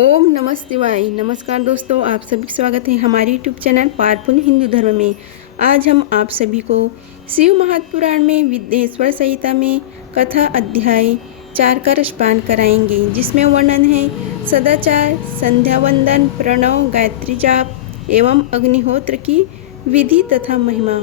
ओम नमः शिवाय। नमस्कार दोस्तों, आप सभी का स्वागत है हमारे यूट्यूब चैनल पावरफुल हिंदू धर्म में। आज हम आप सभी को शिव महापुराण में विद्येश्वर संहिता में कथा अध्याय 4 का रसपान कराएंगे, जिसमें वर्णन है सदाचार, संध्या वंदन, प्रणव, गायत्री जाप एवं अग्निहोत्र की विधि तथा महिमा।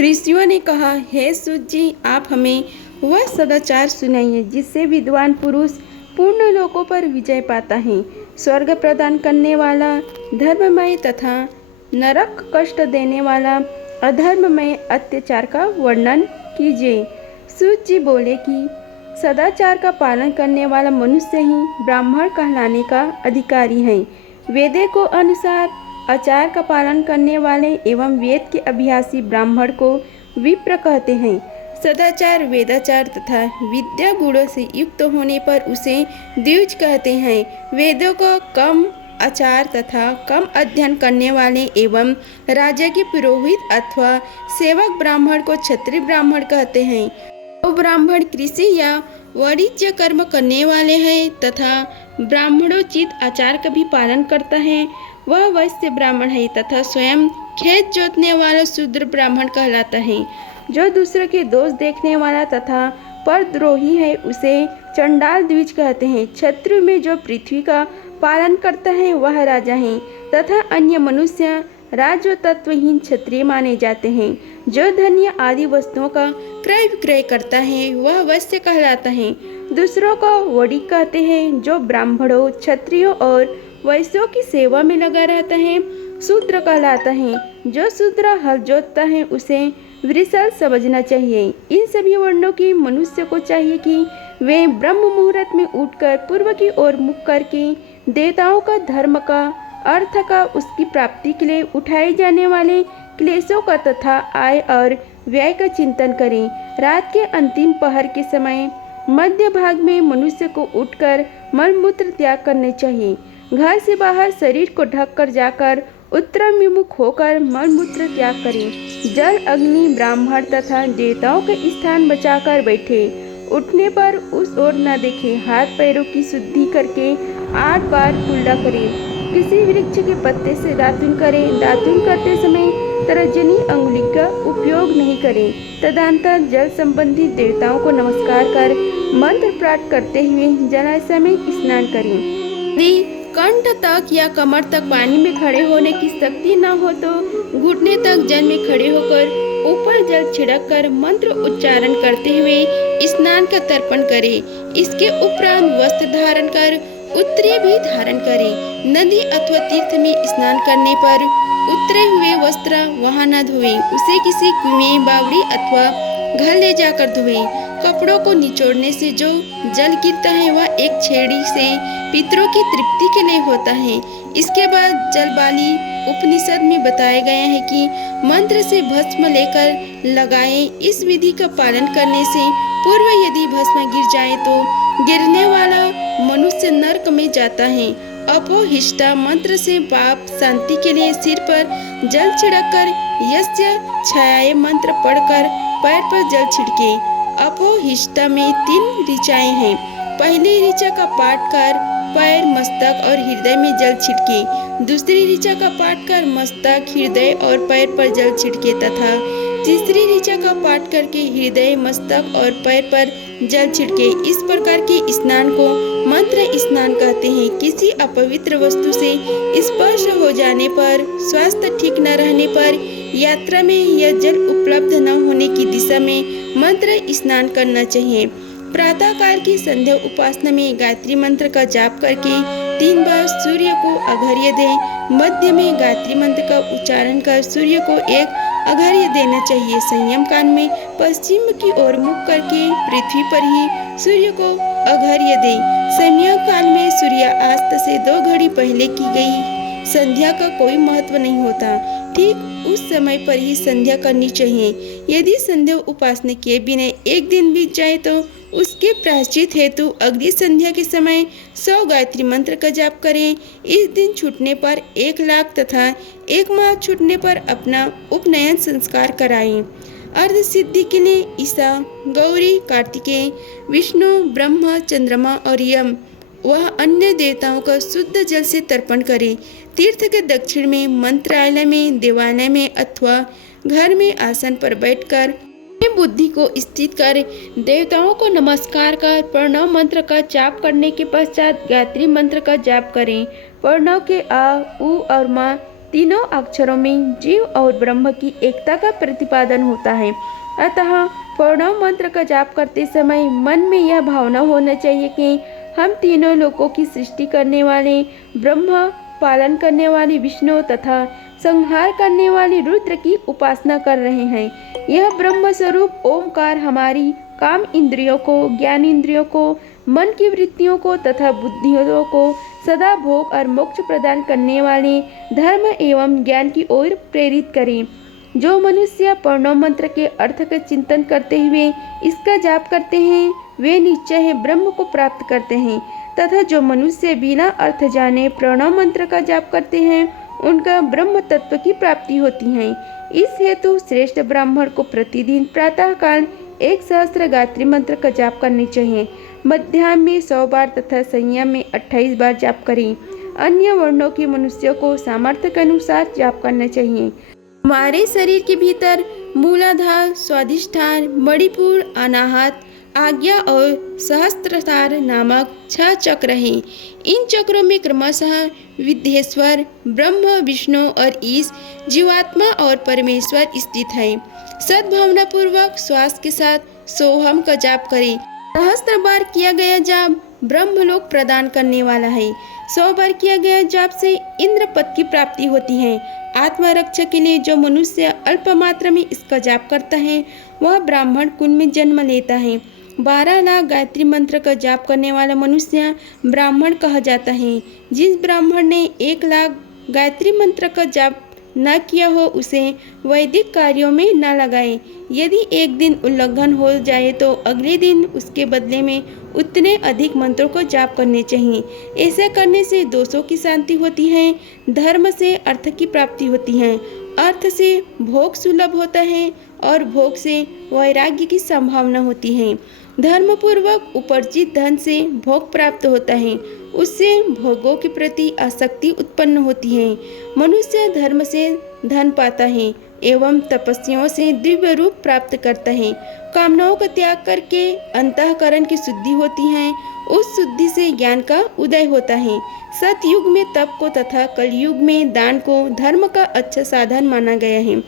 ऋषियों ने कहा, हे सूत जी, आप हमें वह सदाचार सुनाइए जिससे विद्वान पुरुष पूर्ण लोकों पर विजय पाता है। स्वर्ग प्रदान करने वाला धर्ममय तथा नरक कष्ट देने वाला अधर्ममय अत्याचार का वर्णन कीजिए। सूत जी बोले कि सदाचार का पालन करने वाला मनुष्य ही ब्राह्मण कहलाने का अधिकारी है। वेदों को अनुसार आचार का पालन करने वाले एवं वेद के अभ्यासी ब्राह्मण को विप्र कहते हैं। सदाचार, वेदाचार तथा विद्या गुणों से युक्त होने पर उसे द्विज कहते हैं। वेदों को कम आचार तथा कम अध्ययन करने वाले एवं राजा के पुरोहित अथवा सेवक ब्राह्मण को क्षत्रिय ब्राह्मण कहते हैं। वो ब्राह्मण कृषि या वाणिज्य कर्म करने वाले हैं तथा ब्राह्मणोचित आचार का भी पालन करता है, वह वैश्य ब्राह्मण है तथा स्वयं खेत जोतने वाला शूद्र ब्राह्मण कहलाता है। जो दूसरे के दोष देखने वाला तथा परद्रोही है उसे चंडाल द्विज कहते हैं। क्षत्रिय में जो पृथ्वी का पालन करता है वह राजा है तथा अन्य मनुष्य राजो तत्वहीन क्षत्रिय माने जाते हैं। जो धन्य आदि वस्तुओं का क्रय विक्रय करता है वह वैश्य कहलाता है। दूसरों को वड़ी कहते हैं। जो ब्राह्मणों, क्षत्रियों और वैश्यों की सेवा में लगा रहता है शूद्र कहलाता है। जो शूद्र हल जोतता है उसे वृषल समझना चाहिए। इन सभी वर्णों की मनुष्य को चाहिए कि वे ब्रह्म मुहूर्त में उठकर पूर्व की ओर मुख करके देवताओं का, धर्म का, अर्थ का, उसकी प्राप्ति के लिए उठाए जाने वाले क्लेशों का तथा आय और व्यय का चिंतन करें। रात के अंतिम पहर के समय मध्य भाग में मनुष्य को उठकर मलमूत्र त्याग करने चाहिए। घर से बाहर शरीर को ढककर जाकर उत्तराभिमुख होकर मलमूत्र त्याग करें। जल, अग्नि, ब्राह्मण तथा देवताओं के स्थान बचाकर बैठे। उठने पर उस ओर न देखें। हाथ पैरों की शुद्धि करके 8 बार कुल्ला करें। किसी वृक्ष के पत्ते से दातुन करें। दातुन करते समय तर्जनी अंगुली का उपयोग नहीं करें। तदंतर जल संबंधी देवताओं को नमस्कार कर मंत्र पाठ करते हुए जलाशय में स्नान करें। कंठ तक या कमर तक पानी में खड़े होने की शक्ति न हो तो घुटने तक जल में खड़े होकर ऊपर जल छिड़क कर मंत्र उच्चारण करते हुए स्नान का तर्पण करें। इसके उपरांत वस्त्र धारण कर उत्तरीय भी धारण करें। नदी अथवा तीर्थ में स्नान करने पर उतरे हुए वस्त्र वहां न धोएं। उसे किसी कुएं, बावड़ी अथवा घर ले जाकर धोएं। कपड़ों को निचोड़ने से जो जल गिरता है वह एक छेड़ी से पितरों की तृप्ति के लिए होता है। इसके बाद जलबाली उपनिषद में बताया गया है कि मंत्र से भस्म लेकर लगाएं। इस विधि का पालन करने से पूर्व यदि भस्म गिर जाए तो गिरने वाला मनुष्य नरक में जाता है। अपोहिष्टा मंत्र से पाप शांति के लिए सिर पर जल छिड़ककर यस्य छायाए मंत्र पढ़कर पैर पर जल छिड़के। अपोहिष्टा में 3 ऋचाएं हैं। पहली ऋचा का पाठ कर पैर, मस्तक और हृदय में जल छिड़के। दूसरी ऋचा का पाठ कर मस्तक, हृदय और पैर पर जल छिड़के तथा तीसरी ऋचा का पाठ करके हृदय, मस्तक और पैर पर जल छिड़के। इस प्रकार के स्नान को मंत्र स्नान कहते हैं। किसी अपवित्र वस्तु से स्पर्श हो जाने पर, स्वास्थ्य ठीक न रहने पर, यात्रा में यह जल उपलब्ध न होने की दिशा में मंत्र स्नान करना चाहिए। प्रातः काल की संध्या उपासना में गायत्री मंत्र का जाप करके 3 बार सूर्य को अर्घ्य दें। मध्य में गायत्री मंत्र का उच्चारण कर सूर्य को एक अर्घ्य देना चाहिए। संयम काल में पश्चिम की ओर मुख करके पृथ्वी पर ही सूर्य को अर्घ्य दें। संध्या काल में सूर्यास्त से 2 घड़ी पहले की गई संध्या का कोई महत्व नहीं होता। ठीक उस समय पर ही संध्या करनी चाहिए। यदि संध्या उपासना किए बिना एक दिन बीत जाए तो उसके प्रायश्चित हेतु अगली संध्या के समय 100 गायत्री मंत्र का जाप करें। इस दिन छूटने पर 1 लाख तथा 1 माह छूटने पर अपना उपनयन संस्कार कराएं। अर्ध सिद्धि के लिए ईसा, गौरी, कार्तिकेय, विष्णु, ब्रह्मा, चंद्रमा और यम वह अन्य देवताओं का शुद्ध जल से तर्पण करे। तीर्थ के दक्षिण में, मंत्रालय में, देवालय में अथवा घर में आसन पर बैठकर अपनी बुद्धि को स्थित कर देवताओं को नमस्कार कर प्रणव मंत्र का जाप करने के पश्चात गायत्री मंत्र का जाप करें। प्रणव के आ, उ और मा तीनों अक्षरों में जीव और ब्रह्म की एकता का प्रतिपादन होता है। अतः प्रणव मंत्र का जाप करते समय मन में यह भावना होना चाहिए कि हम तीनों लोकों की सृष्टि करने वाले ब्रह्म, पालन करने वाले विष्णु तथा संहार करने वाले रुद्र की उपासना कर रहे हैं। यह ब्रह्म स्वरूप ओमकार हमारी काम इंद्रियों को, ज्ञान इंद्रियों को, मन की वृत्तियों को तथा बुद्धियों को सदा भोग और मोक्ष प्रदान करने वाले धर्म एवं ज्ञान की ओर प्रेरित करें। जो मनुष्य प्रणव मंत्र के अर्थ का चिंतन करते हुए इसका जाप करते हैं वे निश्चय है ब्रह्म को प्राप्त करते हैं, तथा जो मनुष्य बिना अर्थ जाने प्रणव मंत्र का जाप करते हैं उनका ब्रह्म तत्व की प्राप्ति होती है। इस हेतु श्रेष्ठ ब्राह्मण को प्रतिदिन प्रातः काल 1000 गायत्री मंत्र का जाप करनी चाहिए। मध्याह्न में 100 बार तथा संध्या में 28 बार जाप करें। अन्य वर्णों के मनुष्यों को सामर्थ्य के अनुसार जाप करना चाहिए। हमारे शरीर के भीतर मूलाधार, स्वाधिष्ठान, मणिपुर, अनाहत, आज्ञा और सहस्त्रधार नामक 6 चक्र हैं। इन चक्रों में क्रमशः विद्येश्वर, ब्रह्म, विष्णु और ईश, जीवात्मा और परमेश्वर स्थित है। सद्भावना पूर्वक श्वास के साथ सोहम का जाप करें। 1000 बार किया गया जाप ब्रह्मलोक प्रदान करने वाला है। 100 बार किया गया जाप से इंद्र पद की प्राप्ति होती है। आत्मरक्षा के लिए जो मनुष्य अल्प मात्रा में इसका जाप करता है वह ब्राह्मण कुल में जन्म लेता है। 12 लाख गायत्री मंत्र का जाप करने वाला मनुष्य ब्राह्मण कहा जाता है। जिस ब्राह्मण ने 1 लाख गायत्री मंत्र का जाप न किया हो उसे वैदिक कार्यों में न लगाए। यदि एक दिन उल्लंघन हो जाए तो अगले दिन उसके बदले में उतने अधिक मंत्रों को जाप करने चाहिए। ऐसा करने से दोषों की शांति होती है, धर्म से अर्थ की प्राप्ति होती है, अर्थ से भोग सुलभ होता है और भोग से वैराग्य की संभावना होती है। धर्मपूर्वक उपार्जित धन से भोग प्राप्त होता है, उससे भोगों के प्रति आसक्ति उत्पन्न होती है। मनुष्य धर्म से धन पाता है एवं तपस्याओं से दिव्य रूप प्राप्त करता है। कामनाओं का त्याग करके अंतःकरण की शुद्धि होती है, उस शुद्धि से ज्ञान का उदय होता है। सतयुग में तप को तथा कलयुग में दान को धर्म का अच्छा साधन माना गया है।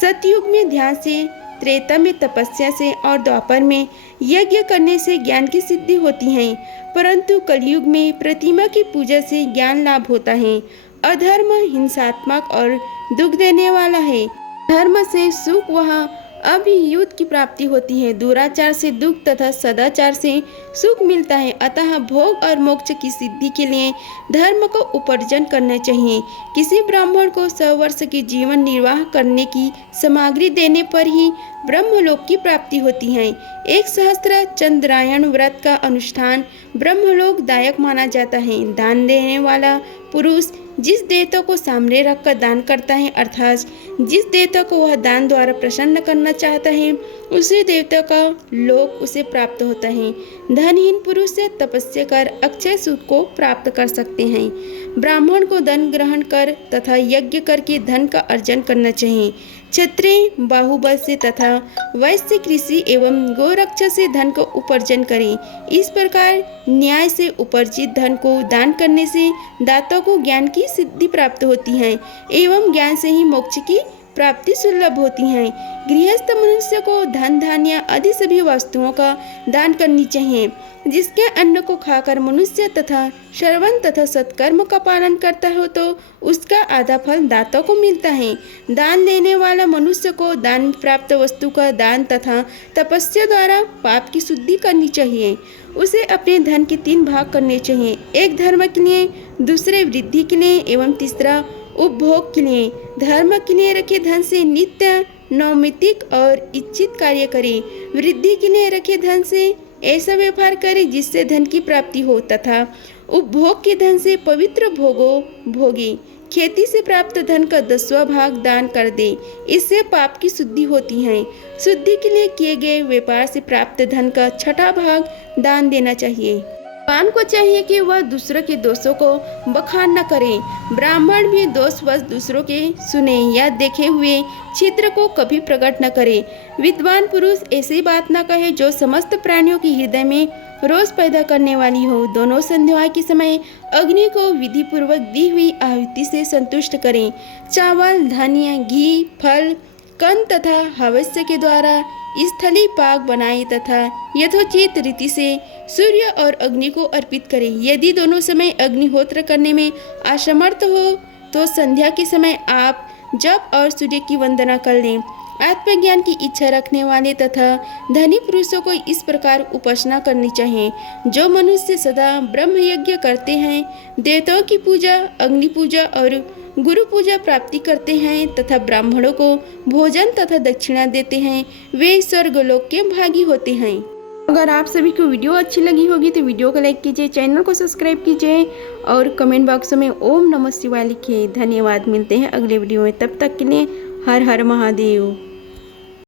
सतयुग में ध्यान से, त्रेता में तपस्या से और द्वापर में यज्ञ करने से ज्ञान की सिद्धि होती है, परंतु कलयुग में प्रतिमा की पूजा से ज्ञान लाभ होता है। अधर्म हिंसात्मक और दुख देने वाला है। धर्म से सुख वह अभियुत की प्राप्ति होती है, दुराचार से दुख तथा सदाचार से सुख मिलता है। अतः भोग और मोक्ष की सिद्धि के लिए धर्म को उपार्जन करना चाहिए। किसी ब्राह्मण को 100 वर्ष की जीवन निर्वाह करने की सामग्री देने पर ही ब्रह्मलोक की प्राप्ति होती है। 1 सहस्त्र चंद्रायण व्रत का अनुष्ठान ब्रह्मलोक दायक माना जाता है। दान देने वाला पुरुष जिस देवता को सामने रखकर दान करता है, अर्थात जिस देवता को वह दान द्वारा प्रसन्न करना चाहता है, उसी देवता का लोक उसे प्राप्त होता है। धनहीन पुरुष से तपस्या कर अक्षय सुख को प्राप्त कर सकते हैं। ब्राह्मण को धन ग्रहण कर तथा यज्ञ करके धन का अर्जन करना चाहिए। क्षत्रिय बाहुबल से तथा वैश्य कृषि एवं गोरक्षा से धन को उपार्जन करें। इस प्रकार न्याय से उपार्जित धन को दान करने से दाता को ज्ञान की सिद्धि प्राप्त होती है एवं ज्ञान से ही मोक्ष की प्राप्ति सुलभ होती है। गृहस्थ मनुष्य को धन, धान्य आदि सभी वस्तुओं का दान करनी चाहिए। जिसके अन्न को खाकर मनुष्य तथा श्रवण तथा सत्कर्म का पालन करता हो तो उसका आधा फल दाता को मिलता है। दान देने वाला मनुष्य को दान प्राप्त वस्तु का दान तथा तपस्या द्वारा पाप की शुद्धि करनी चाहिए। उसे अपने धन के 3 भाग करने चाहिए, एक धर्म के लिए, दूसरे वृद्धि के लिए एवं तीसरा उपभोग के लिए। धर्म के लिए रखे धन से नित्य नैमित्तिक और इच्छित कार्य करें। वृद्धि के लिए रखे धन से ऐसा व्यवहार करें जिससे धन की प्राप्ति हो तथा उपभोग के धन से पवित्र भोगों भोगे। खेती से प्राप्त धन का 10वां भाग दान कर दे, इससे पाप की शुद्धि होती है। शुद्धि के लिए किए गए व्यापार से प्राप्त धन का 6ठा भाग दान देना चाहिए। भगवान को चाहिए कि वह दूसरों के दोषों को बखान न करे। ब्राह्मण भी दोषवश दूसरों के सुने या देखे हुए छिद्र को कभी प्रकट न करे। विद्वान पुरुष ऐसी बात न कहे जो समस्त प्राणियों के हृदय में रोष पैदा करने वाली हो। दोनों संध्या के समय अग्नि को विधि पूर्वक दी हुई आहुति से संतुष्ट करें। चावल, धान्य, घी, फल, कंद तथा हवस्य के द्वारा स्थली पाक बनाए तथा यथोचित रीति से सूर्य और अग्नि को अर्पित करें। यदि दोनों समय अग्निहोत्र करने में असमर्थ हो तो संध्या के समय आप जप और सूर्य की वंदना कर लें। आत्मज्ञान की इच्छा रखने वाले तथा धनी पुरुषों को इस प्रकार उपासना करनी चाहिए। जो मनुष्य सदा ब्रह्म यज्ञ करते हैं, देवताओं की पूजा, अग्नि पूजा और गुरु पूजा प्राप्ति करते हैं तथा ब्राह्मणों को भोजन तथा दक्षिणा देते हैं, वे स्वर्गलोक के भागी होते हैं। अगर आप सभी को वीडियो अच्छी लगी होगी तो वीडियो को लाइक कीजिए, चैनल को सब्सक्राइब कीजिए और कमेंट बॉक्स में ओम नमः शिवाय लिखिए। धन्यवाद। मिलते हैं अगले वीडियो में, तब तक के लिए हर हर महादेव।